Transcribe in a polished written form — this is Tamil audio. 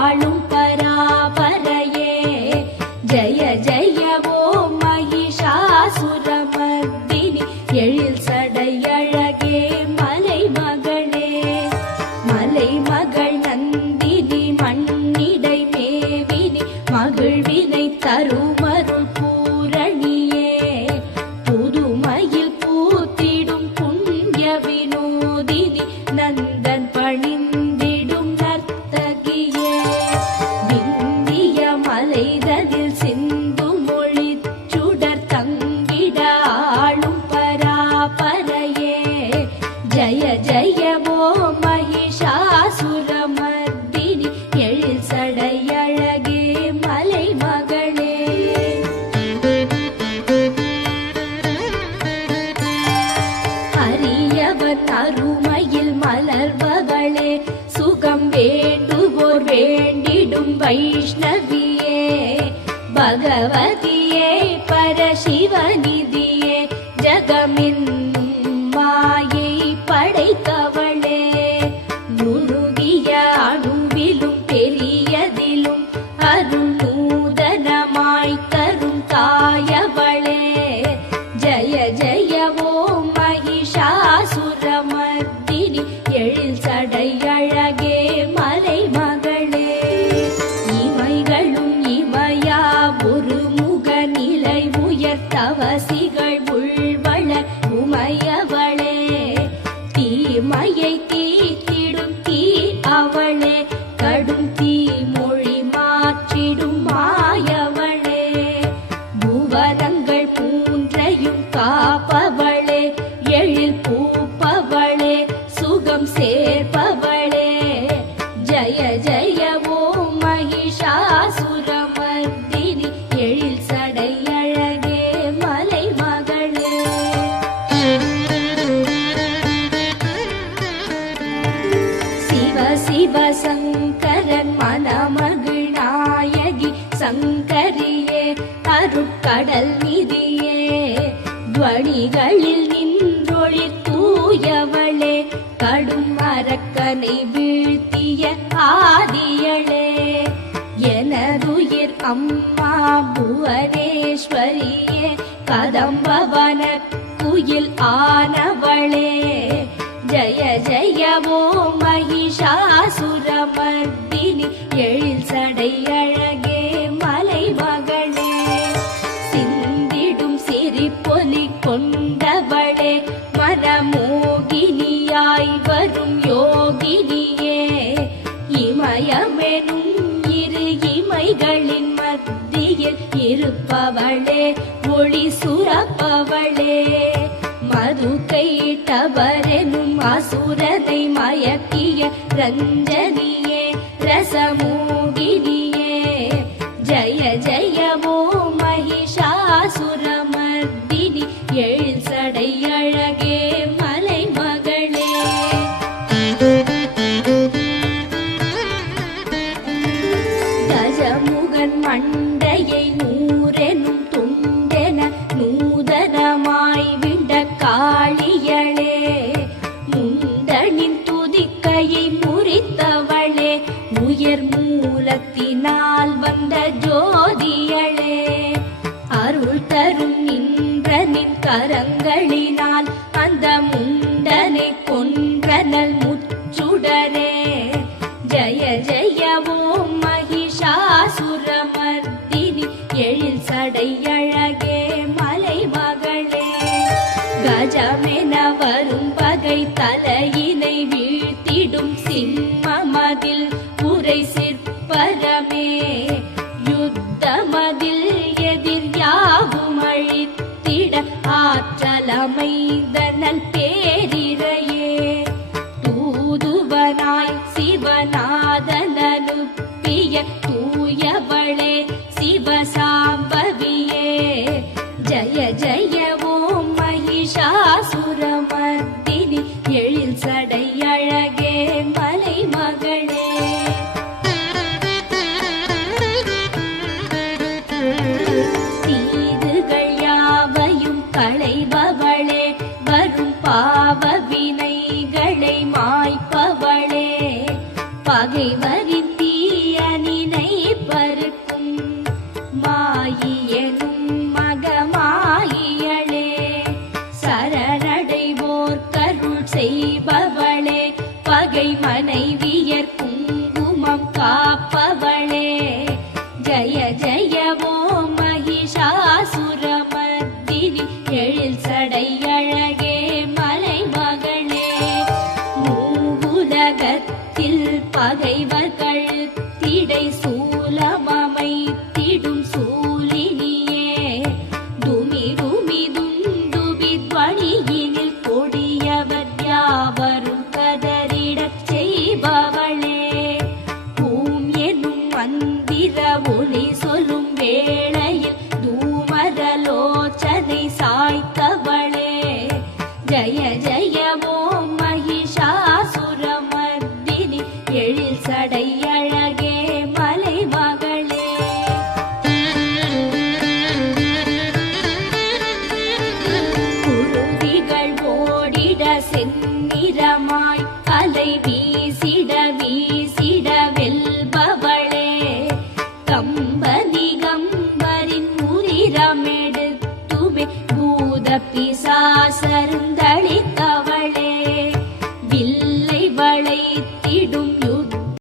ஆளும் பராபரையே ஜய ஜய ஓம் மகிஷாசுரமர்தினி எழில் சடையழகே மலைமகளே மலைமகள் நந்தினி மண்ணிடை மேவினி மகிழ்வினை தருமருள் பூரணியே புதுமையில் பூத்திடும் புண்ணிய வினோதினி நந்தன் பணிந்திடும் நர்த்தகியே விந்திய மலைதனில் சிந்து மொழி சுடர் தங்கிட ஆளும் பராபரையே ஜய ஜய ஓம் மகிஷாசுரமர்தினி எழில் சடையழகே மலைமகளே அரியவன் அருமையில் மலர்பவளே சுகம் வேண்டுவோர் வேண்டிடும் வைஷ்ணவியே பகவதியே பரசிவநிதியே ஜகமின் மாயை படைத்தவளே நுணுகிய அணுவிலும் பெரியதிலும் அருள் நூதனமாய் தரும் தாயவளே ஜய ஜய ஓம் மகிஷாசுரமர்தினி எழில் சடையழகே மலைமகளே இமைகளும் இமையா ஒரு முக நிலை உயர்த்தவசிகள் உள்வளர் உமையவளே தீமையை தீத்திடும் தீ அவளே கடும் தீ மொழி மாற்றிடும் மாயவளே புவனங்கள் மூன்றையும் காப்பவளே எழில் பூப்பவளே சுகம் சேர்ப்பவளே ஜய ஜய ஓம் மகிஷாசுரமர்தினி எழில் சடையழகே மலைமகளே சிவ சிவ சங்கரன் மனமகிழ் நாயகி சங்கரியே அருட்கடல் நிதியே துவனிகளில் நின்றொளி தூயவளே கடும் அரக்கனை வீழ்த்திய ஆதியளே எனதுயிர் அம்மா புவனேஸ்வரியே கதம்பவன குயில் ஆனவளே ஜய ஜய ஓம் மகிஷாசுரமர்தினி எழில் சடையழகே மலைமகளே சிந்திடும் சிரிப்பொலி கொண்டவளே மனமோகினியாய் வரும் யோகினியே இமயமெனும் இரு இமைகளின் மத்தியில் இருப்பவளே ஒளி சுரப்பவளே மது கைட்டவரெனும் அசுரனை மயக்கிய ரஞ்சனியே ரசமோகினியே ஜய ஜய ஓம் மகிஷாசுரமர்தினி எழில் சடையழகே மலைமகளே கஜமுகன் மண்டையை நூறெனும் துண்டென நூதனமாய் விண்ட காளியளே முண்டனின் துதிக்கையை முறித்தவளே உயர் மூலத்தினால் வந்த ஜோதியளே அருள் தரும் நின்றனின் கரங்களினால் அந்த முண்டனை கொன்றனல் முச்சுடரே ஜய ஜய ஓம் மகிஷாசுரமர்தினி எழில் சடையழகே மலைமகளே கஜமென வரும் பகை தலையினை வீழ்த்திடும் சிம்மமதில் உரை சிற்பரமே யுத்தமதில் எதிர் யாவும் அழித்திட ஆற்றலமைந்தனல் பேரிரையே தூதுவனாய் சிவநாதனனுப்பிய தூயவளே சிவசாம்பவியே ஜய ஜய ஓம் மகிஷாசுரமர்தினி எழில் சடையழகே மலைமகளே தீதுகள் யாவையும் களைபவளே வரும் பாவ வினைகளை மாய்ப்பவளே பகைவரின் தீ பகைவர் கழுத்திடை சூலமமைத்திடும் சூலினியே துமி துமி துந்துபி துவனியினில் கொடியவர் யாவரும் கதறிடச் செய்பவளே பூம் எனும் மந்திர ஒளி சொல்லும் வேளையில் தூமரலோச்சனை சாய்த்தவளே ஜய ஜய ஓம் மகிஷாசுரமர்தினி எழில் சடை அழகே மலை மகளே குருவிகள் ஓடிட செந்நிறமாய் அலை வீசிட வீசிட வெல்பவளே கம்பனி கம்பரின் உரிரமெடுத்துமே பூத